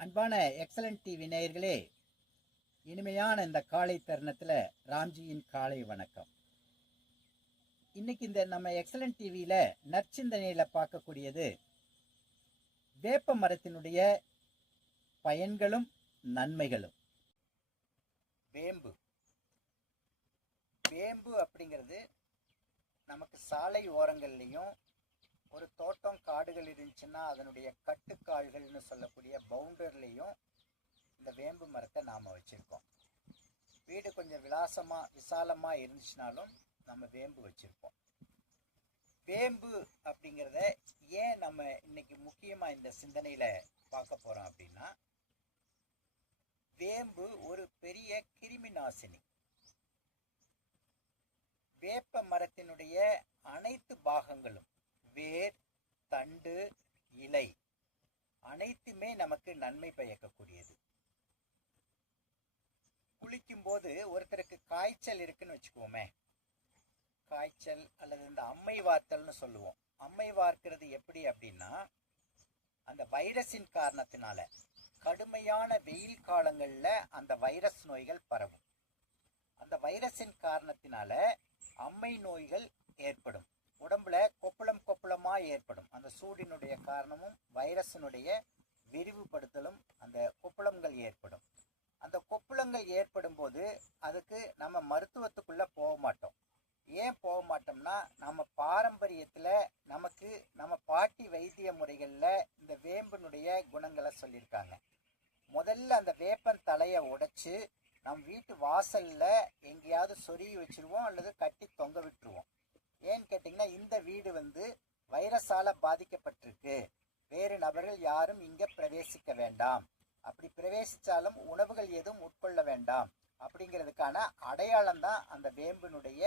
அன்பான excellent TV நேயர்களே இனிமையான இந்த காலை தருணத்தில் ராம்ஜியின் காலை வணக்கம். இன்னைக்கு இந்த நம்ம எக்ஸலண்ட் டிவியில் நற்சிந்தனையில் பார்க்கக்கூடியது வேப்ப மரத்தினுடைய பயன்களும் நன்மைகளும். வேம்பு. வேம்பு அப்படிங்கிறது நமக்கு சாலை ஓரங்கள்லையும் ஒரு தோட்டம் காடுகள் இருந்துச்சுன்னா அதனுடைய கட்டுக்கால்கள்னு சொல்லக்கூடிய பவுண்டர்லேயும் இந்த வேம்பு மரத்தை நாம் வச்சுருக்கோம். வீடு கொஞ்சம் விலாசமாக விசாலமாக இருந்துச்சுனாலும் நம்ம வேம்பு வச்சுருப்போம். வேம்பு அப்படிங்கிறத ஏன் நம்ம இன்னைக்கு முக்கியமாக இந்த சிந்தனையில் பார்க்க போகிறோம் அப்படின்னா வேம்பு ஒரு பெரிய கிருமி நாசினி. வேப்ப மரத்தினுடைய அனைத்து பாகங்களும் வேர் தண்டு இலை அனைத்துமே நமக்கு நன்மை பயக்கக்கூடியது. குளிக்கும் போது ஒருத்தருக்கு காய்ச்சல் இருக்குன்னு வச்சுக்குவோமே. காய்ச்சல் அல்லது இந்த அம்மை வார்த்தல்னு சொல்லுவோம். அம்மை வார்க்கிறது எப்படி அப்படின்னா அந்த வைரஸின் காரணத்தினால கடுமையான வெயில் காலங்களில் அந்த வைரஸ் நோய்கள் பரவும். அந்த வைரஸின் காரணத்தினால அம்மை நோய்கள் ஏற்படும். உடம்புல கொப்பளம் கொப்பளமா ஏற்படும். அந்த சூடினுடைய காரணமும் வைரஸினுடைய விரிவுபடுத்தலும் அந்த கொப்பளங்கள் ஏற்படும். அந்த கொப்பளங்கள் ஏற்படும் போது அதுக்கு நம்ம மருத்துவத்துக்குள்ள போக மாட்டோம். ஏன் போக மாட்டோம்னா நம்ம பாரம்பரியத்தில் நமக்கு நம்ம பாட்டி வைத்திய முறைகளில் இந்த வேம்பினுடைய குணங்களை சொல்லியிருக்காங்க. முதல்ல அந்த வேப்பன் தலையை உடைச்சு நம் வீட்டு வாசல்ல எங்கேயாவது சொருகி வச்சிருவோம் அல்லது கட்டி தொங்க விட்டுருவோம். ஏன்னு கேட்டிங்கன்னா இந்த வீடு வந்து வைரஸால பாதிக்கப்பட்டிருக்கு. வேறு நபர்கள் யாரும் இங்க பிரவேசிக்க வேண்டாம். அப்படி பிரவேசித்தாலும் உணவுகள் எதுவும் உட்கொள்ள வேண்டாம். அப்படிங்கிறதுக்கான அடையாளம் தான் அந்த வேம்பினுடைய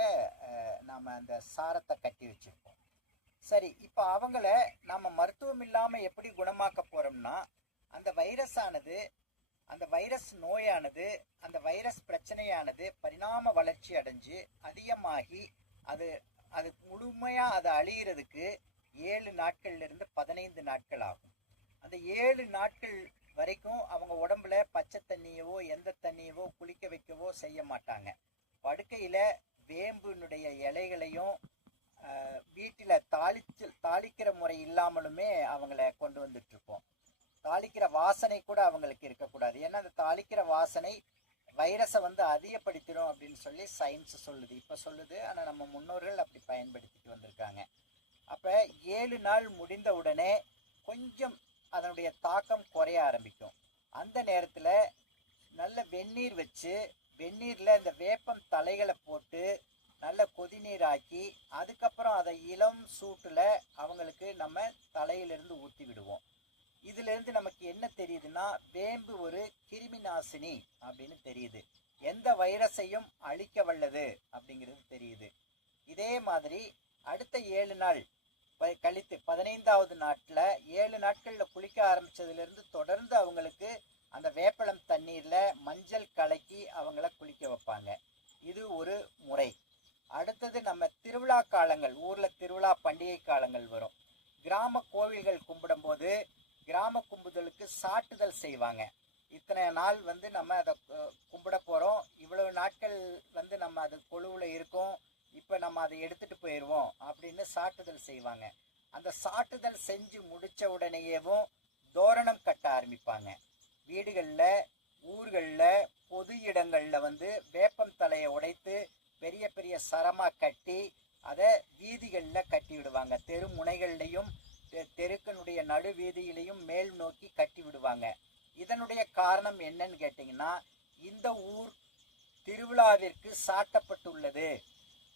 நாம் அந்த சாரத்தை கட்டி வச்சிருக்கோம். சரி இப்போ அவங்கள நம்ம மருத்துவம் இல்லாமல் எப்படி குணமாக்க போகிறோம்னா அந்த வைரஸ் ஆனது அந்த வைரஸ் நோயானது அந்த வைரஸ் பிரச்சனையானது பரிணாம வளர்ச்சி அடைஞ்சு அதிகமாகி அது அது முழுமையாக அது அழியிறதுக்கு ஏழு நாட்கள்லேருந்து பதினைந்து நாட்கள் ஆகும் அந்த ஏழு நாட்கள் வரைக்கும் அவங்க உடம்புல பச்சை தண்ணியவோ எந்த தண்ணியவோ குளிக்க வைக்கவோ செய்ய மாட்டாங்க. படுக்கையில் வேம்புனுடைய இலைகளையும் வீட்டில் தாளிச்சு தாளிக்கிற முறை இல்லாமலுமே அவங்கள கொண்டு வந்துட்டுருப்போம் தாளிக்கிற வாசனை கூட அவங்களுக்கு இருக்கக்கூடாது. ஏன்னா அந்த தாளிக்கிற வாசனை வைரஸை வந்து அதிகப்படுத்திடும் அப்படின்னு சொல்லி சயின்ஸ் சொல்லுது. இப்போ சொல்லுது. ஆனால் நம்ம முன்னோர்கள் அப்படி பயன்படுத்திட்டு வந்திருக்காங்க. அப்போ ஏழு நாள் முடிந்த உடனே கொஞ்சம் அதனுடைய தாக்கம் குறைய ஆரம்பிக்கும். அந்த நேரத்தில் நல்ல வெந்நீர் வச்சு வெந்நீரில் இந்த வேப்பம் தலைகளை போட்டு நல்ல கொதிநீர் ஆக்கி அதுக்கப்புறம் அதை இளம் சூட்டில் அவங்களுக்கு நம்ம தலையிலிருந்து ஊற்றி விடுவோம். இதுல இருந்து நமக்கு என்ன தெரியுதுன்னா வேம்பு ஒரு கிருமி நாசினி அப்படின்னு தெரியுது. எந்த வைரஸையும் அழிக்க வல்லது அப்படிங்கிறது தெரியுது. இதே மாதிரி அடுத்த ஏழு நாள் கழித்து பதினைந்தாவது நாட்டில் ஏழு நாட்களில் குளிக்க ஆரம்பிச்சதுலேருந்து தொடர்ந்து அவங்களுக்கு அந்த வேப்பளம் தண்ணீரில் மஞ்சள் கலக்கி அவங்கள குளிக்க வைப்பாங்க. இது ஒரு முறை. அடுத்தது நம்ம திருவிழா காலங்கள் ஊரில் திருவிழா பண்டிகை காலங்கள் வரும். கிராம கோவில்கள் கும்பிடும்போது கிராம கும்புதலுக்கு சாட்டுதல் செய்வாங்க. இத்தனை நாள் வந்து நம்ம அதை கும்பிட போகிறோம் இவ்வளவு நாட்கள் வந்து நம்ம அது கொழுவில் இருக்கோம். இப்போ நம்ம அதை எடுத்துட்டு போயிடுவோம் அப்படின்னு சாட்டுதல் செய்வாங்க. அந்த சாட்டுதல் செஞ்சு முடிச்ச உடனேயேவும் தோரணம் கட்ட ஆரம்பிப்பாங்க. வீடுகளில் ஊர்களில் பொது இடங்களில் வந்து வேப்பம் தலையை உடைத்து பெரிய பெரிய சரமாக கட்டி அதை வீதிகளில் கட்டி விடுவாங்க. தெரு முனைகள்லையும் தெ- தெருக்களுடைய நடு வீதியிலையும் மேல் நோக்கி கட்டி விடுவாங்க. இதனுடைய காரணம் என்னன்னு கேட்டிங்கன்னா இந்த ஊர் திருவிழாவிற்கு சாட்டப்பட்டுள்ளது.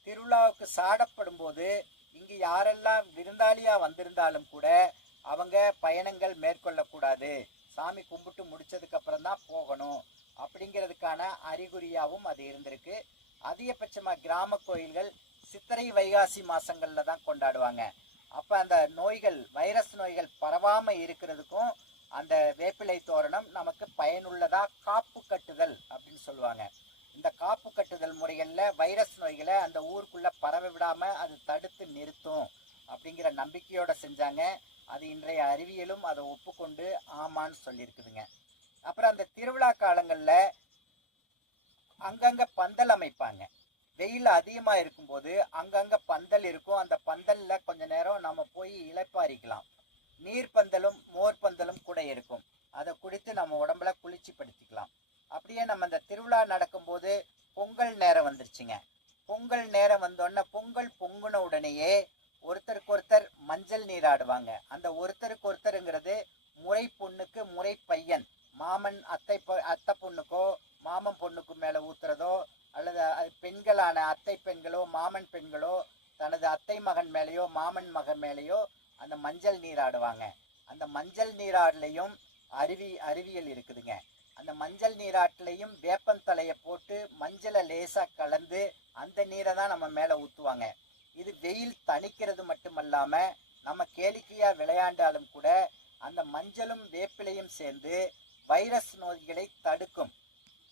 திருவிழாவுக்கு சாடப்படும் போது இங்கு யாரெல்லாம் விருந்தாளியாக வந்திருந்தாலும் கூட அவங்க பயணங்கள் மேற்கொள்ளக்கூடாது. சாமி கும்பிட்டு முடிச்சதுக்கப்புறம் தான் போகணும். அப்படிங்கிறதுக்கான அறிகுறியாகவும் அது இருந்திருக்கு. அதிகபட்சமாக கிராம கோயில்கள் சித்திரை வைகாசி மாதங்களில் தான் கொண்டாடுவாங்க. அப்போ அந்த நோய்கள் வைரஸ் நோய்கள் பரவாமல் இருக்கிறதுக்கும் அந்த வேப்பிலை தோரணம் நமக்கு பயனுள்ளதா? காப்பு கட்டுதல் அப்படின்னு சொல்லுவாங்க. இந்த காப்பு கட்டுதல் முறைகளில் வைரஸ் நோய்களை அந்த ஊருக்குள்ள பரவ விடாம அது தடுத்து நிறுத்தும் அப்படிங்கிற நம்பிக்கையோட செஞ்சாங்க. அது இன்றைய அறிவியலும் அதை ஒப்புக்கொண்டு ஆமான்னு சொல்லியிருக்குதுங்க. அப்புறம் அந்த திருவிழா காலங்களில் அங்கங்கே பந்தல் அமைப்பாங்க. வெயில் அதிகமாக இருக்கும்போது அங்கங்கே பந்தல் இருக்கும். அந்த பந்தலில் கொஞ்ச நேரம் நம்ம போய் இளைப்பாரிக்கலாம் நீர் பந்தலும் மோர் பந்தலும் கூட இருக்கும். அதை குடித்து நம்ம உடம்புல குளிர்ச்சி படுத்திக்கலாம் அப்படியே நம்ம இந்த திருவிழா நடக்கும்போது பொங்கல் நேரம் வந்துருச்சுங்க. பொங்கல் நேரம் வந்தோடனே பொங்கல் பொங்குன உடனேயே ஒருத்தருக்கு ஒருத்தர் மஞ்சள் நீராடுவாங்க. அந்த ஒருத்தருக்கு ஒருத்தருங்கிறது முறை பொண்ணுக்கு முறை பையன். மாமன் அத்தை அத்தை பொண்ணுக்கோ மாமன் பொண்ணுக்கு மேலே ஊத்துறதோ அல்லது அது பெண்களான அத்தை பெண்களோ மாமன் பெண்களோ தனது அத்தை மகன் மேலேயோ மாமன் மகன் மேலேயோ அந்த மஞ்சள் நீராடுவாங்க. அந்த மஞ்சள் நீராடலையும் அருவி அறிவியல் இருக்குதுங்க. அந்த மஞ்சள் நீராட்டிலையும் வேப்பந்தலையை போட்டு மஞ்சளை லேசாக கலந்து அந்த நீரை தான் நம்ம மேலே ஊற்றுவாங்க. இது வெயில் தணிக்கிறது மட்டுமல்லாமல் நம்ம கேளிக்கையாக விளையாண்டாலும் கூட அந்த மஞ்சளும் வேப்பிலையும் சேர்ந்து வைரஸ் நோய்களை தடுக்கும்.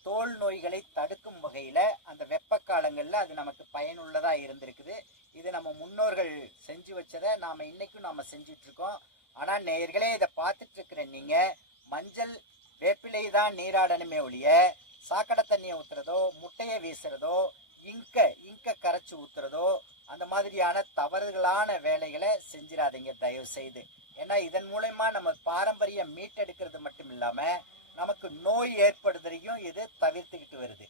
தோல் நோய்களை தடுக்கும் வகையில் அந்த வெப்ப காலங்களில் அது நமக்கு பயனுள்ளதாக இருந்திருக்குது. இது நம்ம முன்னோர்கள் செஞ்சு வச்சதை நாம் இன்றைக்கும் நாம் செஞ்சிட்ருக்கோம். ஆனால் நேயர்களே இதை பார்த்துட்டு நீங்கள் மஞ்சள் வேப்பிலை தான் நீராடணுமே ஒழிய சாக்கடை தண்ணியை ஊற்றுறதோ முட்டையை வீசுறதோ இங்க இங்க கரைச்சி ஊற்றுறதோ அந்த மாதிரியான தவறுகளான வேலைகளை செஞ்சிடாதீங்க தயவு செய்து ஏன்னா இதன் மூலயமா நம்ம பாரம்பரியம் மீட்டெடுக்கிறது மட்டும் இல்லாமல் நமக்கு நோய் ஏற்படுதலையும் இது தவிர்த்துக்கிட்டு வருது.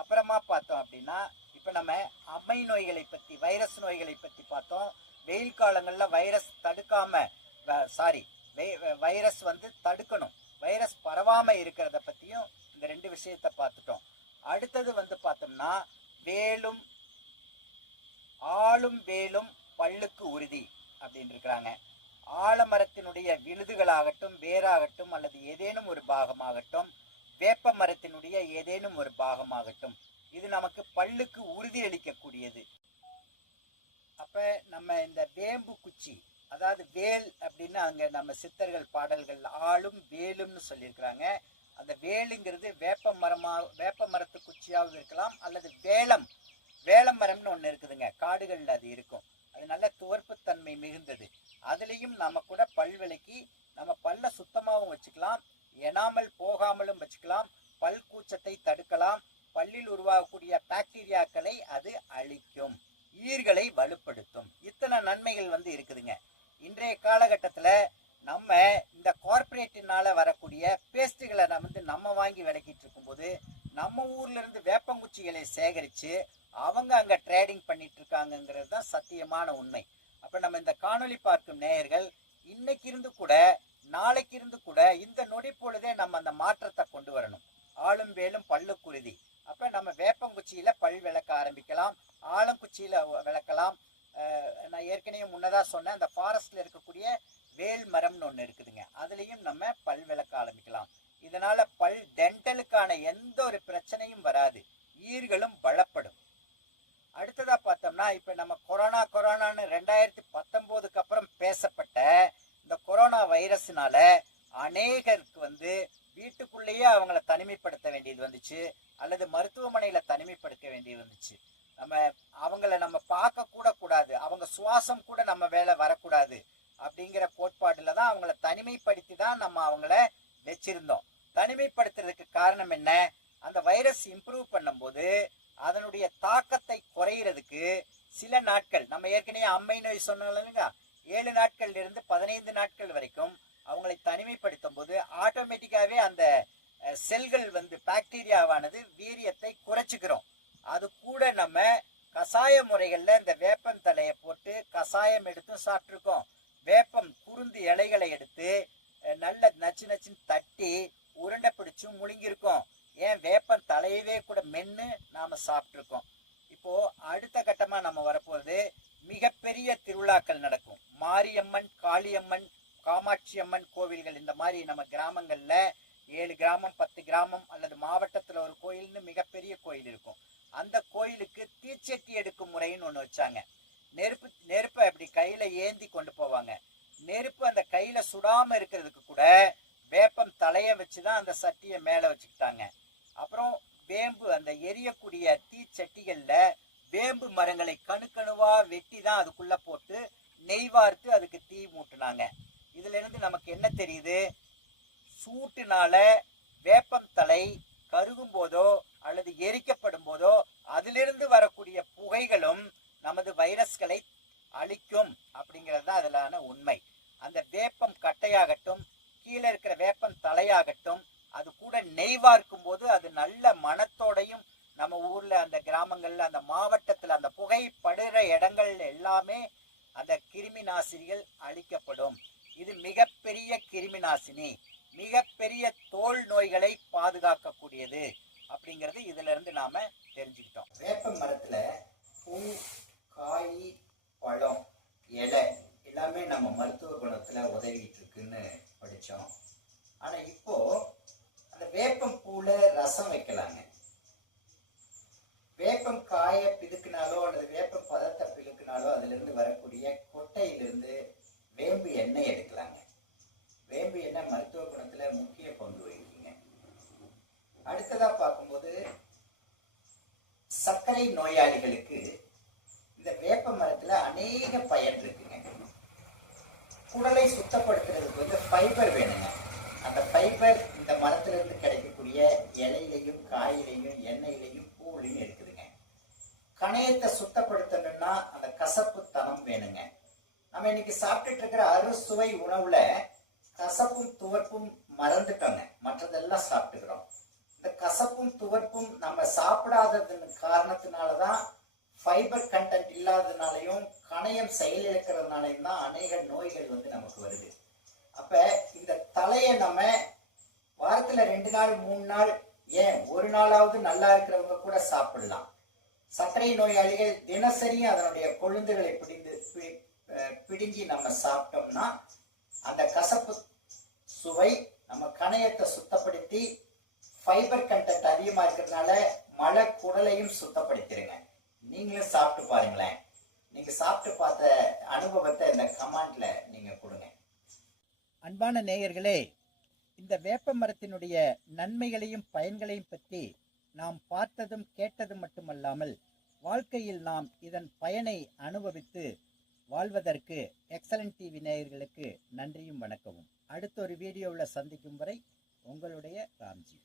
அப்புறமா பார்த்தோம் அப்படின்னா இப்போ நம்ம அம்மை நோய்களை பற்றி வைரஸ் நோய்களை பற்றி பார்த்தோம். வெயில் காலங்களில் வைரஸ் தடுக்காம சாரி வைரஸ் வந்து தடுக்கணும். வைரஸ் பரவாமல் இருக்கிறத பற்றியும் இந்த ரெண்டு விஷயத்தை பார்த்துட்டோம். அடுத்தது வந்து பார்த்தோம்னா வேலும் ஆளும் வேலும் பல்லுக்கு உறுதி அப்படின்னு இருக்கிறாங்க. ஆலமரத்தினுடைய விழுதுகளாகட்டும் வேராகட்டும் அல்லது ஏதேனும் ஒரு பாகமாகட்டும் வேப்ப மரத்தினுடைய ஏதேனும் ஒரு பாகமாகட்டும் இது நமக்கு பல்லுக்கு உறுதியளிக்கக்கூடியது அப்போ அப்ப நம்ம இந்த வேம்பு குச்சி அதாவது வேல் அப்படின்னு அங்க நம்ம சித்தர்கள் பாடல்கள் ஆளும் வேலும்னு சொல்லியிருக்கிறாங்க. அந்த வேலுங்கிறது வேப்ப மரமா வேப்ப மரத்து குச்சியாகவும் இருக்கலாம் அல்லது வேலம் வேலம் மரம்னு ஒன்று இருக்குதுங்க. காடுகளில் அது இருக்கும். அது நல்ல துவர்ப்புத்தன்மை மிகுந்தது. அதுலேயும் நம்ம கூட பல் விளக்கி நம்ம பல்ல சுத்தமாகவும் வச்சுக்கலாம் எனாமல் போகாமலும் வச்சுக்கலாம் பல் கூச்சத்தை தடுக்கலாம் பல்லில் உருவாகக்கூடிய பாக்டீரியாக்களை அது அழிக்கும் ஈர்களை வலுப்படுத்தும். இத்தனை நன்மைகள் வந்து இருக்குதுங்க. இன்றைய காலகட்டத்தில் நம்ம இந்த கார்பரேட்டினால் வரக்கூடிய பேஸ்ட்டுகளை நம்ம வந்து நம்ம வாங்கி விளக்கிட்டு இருக்கும்போது நம்ம ஊர்லேருந்து வேப்பங்குச்சிகளை சேகரித்து அவங்க அங்கே ட்ரேடிங் பண்ணிட்டு இருக்காங்கங்கிறது தான் சத்தியமான உண்மை. அப்போ நம்ம இந்த காணொளி பார்க்கும் நேயர்கள் இன்னைக்கு இருந்து கூட நாளைக்கு இருந்து கூட இந்த நொடி பொழுதே நம்ம அந்த மாற்றத்தை கொண்டு வரணும். ஆளும் வேலும் பல்லுக்குருதி அப்போ நம்ம வேப்பங்குச்சியில பல் விளக்க ஆரம்பிக்கலாம் ஆலங்குச்சியில விளக்கலாம். நான் ஏற்கனவே முன்னதாக சொன்னேன் அந்த ஃபாரஸ்ட்ல இருக்கக்கூடிய வேல் மரம்னு ஒன்று இருக்குதுங்க. அதுலேயும் நம்ம பல் விளக்க ஆரம்பிக்கலாம். இதனால பல் டென்டலுக்கான எந்த ஒரு பிரச்சனையும் வராது. ஈர்களும் பல ஆனால் இப்போ இப்ப நம்ம கொரோனா கொரோனான்னு ரெண்டாயிரத்தி பத்தொன்பதுக்கு அப்புறம் பேசப்பட்ட இந்த கொரோனா வைரஸ்னால அநேகருக்கு வந்து வீட்டுக்குள்ளேயே அவங்கள தனிமைப்படுத்த வேண்டியது வந்துச்சு அல்லது மருத்துவமனையில தனிமைப்படுத்த வேண்டியது வந்துச்சு. நம்ம அவங்கள நம்ம பார்க்க கூட கூடாது அவங்க சுவாசம் கூட நம்ம வேலை வரக்கூடாது அப்படிங்கிற கோட்பாடுல தான் அவங்கள தனிமைப்படுத்தி தான் நம்ம அவங்கள வச்சிருந்தோம். தனிமைப்படுத்துறதுக்கு காரணம் என்ன? அந்த வைரஸ் இம்ப்ரூவ் பண்ணும்போது அதனுடைய தாக்கத்தை குறையிறதுக்கு சில நாட்கள் நம்ம ஏற்கனவே அம்மை நோய் சொன்னாலுங்க ஏழு நாட்கள்ல இருந்து பதினைந்து நாட்கள் வரைக்கும் அவங்களை தனிமைப்படுத்தும் போது ஆட்டோமேட்டிக்காவே அந்த செல்கள் வந்து பாக்டீரியாவானது வீரியத்தை குறைச்சிக்கிறோம். அது கூட நம்ம கசாய முறைகளில் இந்த வேப்பம் தலையை போட்டு கசாயம் எடுத்தும் சாப்பிட்ருக்கோம் வேப்பம் குருந்து இலைகளை எடுத்து நல்ல நச்சு நச்சுன்னு தட்டி உருண்டை பிடிச்சும் முழுங்கியிருக்கோம். ஏன் வேப்பம் தலையவே கூட மென்று நாம் சாப்பிட்ருக்கோம் இப்போது அடுத்த கட்டமாக நம்ம வரப்போகுது மிகப்பெரிய திருவிழாக்கள் நடக்கும். மாரியம்மன் காளியம்மன் காமாட்சி அம்மன் கோவில்கள் இந்த மாதிரி நம்ம கிராமங்களில் ஏழு கிராமம் பத்து கிராமம் அல்லது மாவட்டத்தில் ஒரு கோயில்னு மிகப்பெரிய கோயில் இருக்கும். அந்த கோயிலுக்கு தீச்சட்டி எடுக்கும் முறைன்னு ஒன்று வச்சாங்க. நெருப்பு நெருப்பை அப்படி கையில் ஏந்தி கொண்டு போவாங்க. நெருப்பு அந்த கையில் சுடாமல் இருக்கிறதுக்கு கூட வேப்பம் தலையை வச்சு தான் அந்த சட்டியை மேலே வச்சுக்கிட்டாங்க. அப்புறம் வேம்பு அந்த எரியக்கூடிய தீச்சட்டிகளில் வேம்பு மரங்களை கணுக்கணுவா வெட்டி தான் அதுக்குள்ள போட்டு நெய் வார்த்து அதுக்கு தீ மூட்டினாங்க. இதுலேருந்து நமக்கு என்ன தெரியுது? சூட்டுனால வேப்பம் தலை கருகும் போதோ அல்லது எரிக்கப்படும் போதோ அதிலிருந்து வரக்கூடிய புகைகளும் நமது வைரஸ்களை அழிக்கும் அப்படிங்கிறது தான் அதிலான உண்மை. அந்த வேப்பம் கட்டையாகட்டும் கீழே இருக்கிற வேப்பம் தலையாகட்டும் அது கூட நெய் வார்க்கும் போது அது நல்ல மனத்தோடையும் நம்ம ஊர்ல அந்த கிராமங்கள்ல அந்த மாவட்டத்துல அந்த புகைப்படுகிற இடங்கள் எல்லாமே அந்த கிருமி நாசினிகள் அழிக்கப்படும். இது மிகப்பெரிய கிருமி நாசினி மிகப்பெரிய தோல் நோய்களை பாதுகாக்கக்கூடியது அப்படிங்கிறது இதுல இருந்து நாம தெரிஞ்சுக்கிட்டோம் வேப்ப மரத்துல பூ காய் பழம் இலை எல்லாமே நம்ம மருத்துவ குணத்துல உதவிட்டு இருக்குன்னு படிச்சோம் ஆனா இப்போ அந்த வேப்பம் பூல ரசம் வைக்கலாங்க வேப்பம் காயை பிதுக்கினாலோ அல்லது வேப்பம் பதத்தை பிதுக்கினாலோ அதுல இருந்து வரக்கூடிய கொட்டையிலிருந்து வேம்பு எண்ணெய் எடுக்கலாங்க வேம்பு எண்ணெய் மருத்துவ குணத்துல முக்கிய பங்கு வகிக்குங்க அடுத்ததா பார்க்கும்போது சர்க்கரை நோயாளிகளுக்கு இந்த வேப்ப மரத்துல அநேக பயன் இருக்குங்க. குடலை சுத்தப்படுத்துறதுக்கு வந்து ஃபைபர் வேணுங்க. அந்த ஃபைபர் இந்த மரத்துல இருந்து கிடைக்கக்கூடிய இலையிலையும் காயிலையும் எண்ணெயிலையும் பூலையும் இருக்குதுங்க கணையத்தை சுத்தப்படுத்தணும்னா அந்த கசப்பு தனம் வேணுங்க. நம்ம இன்னைக்கு சாப்பிட்டுட்டு இருக்கிற அறுசுவை உணவுல கசப்பும் துவர்ப்பும் மறந்துட்டோங்க. மற்றதெல்லாம் சாப்பிட்டுக்கிறோம். இந்த கசப்பும் துவர்ப்பும் நம்ம சாப்பிடாததன் காரணத்தினாலதான் ஃபைபர் கண்டென்ட் இல்லாததுனாலையும் கணையம் செயலிழக்கிறதுனாலையும் தான் அநேக நோய்கள் வந்து நமக்கு வருது. அப்ப இந்த தலையை நம்ம வாரத்துல ரெண்டு நாள் மூணு நாள் ஏன் ஒரு நாளாவது நல்லா இருக்கிறவங்க கூட சாப்பிடலாம். சர்க்கரை நோயாளிகள் தினசரியும் அதனுடைய கொழுந்துகளை பிடிந்து பி- பிடுங்கி நம்ம சாப்பிட்டோம்னா அந்த கசப்பு சுவை நம்ம கணையத்தை சுத்தப்படுத்தி ஃபைபர் கண்டென்ட் அதிகமாக இருக்கிறதுனால மலை குடலையும் சுத்தப்படுத்திடுங்க நீங்களும் சாப்பிட்டு பாருங்களேன். நீங்கள் சாப்பிட்டு பார்த்த அனுபவத்தை இந்த கமாண்டில் நீங்கள் கொடுங்க. அன்பான நேயர்களே இந்த வேப்ப மரத்தினுடைய நன்மைகளையும் பயன்களையும் பற்றி நாம் பார்த்ததும் கேட்டதும் மட்டுமல்லாமல் வாழ்க்கையில் நாம் இதன் பயனை அனுபவித்து வாழ்வதற்கு எக்ஸலன்ட் டிவி நேயர்களுக்கு நன்றியும் வணக்கமும். அடுத்த ஒரு வீடியோவில் சந்திக்கும் வரை உங்களுடைய ராம்ஜி.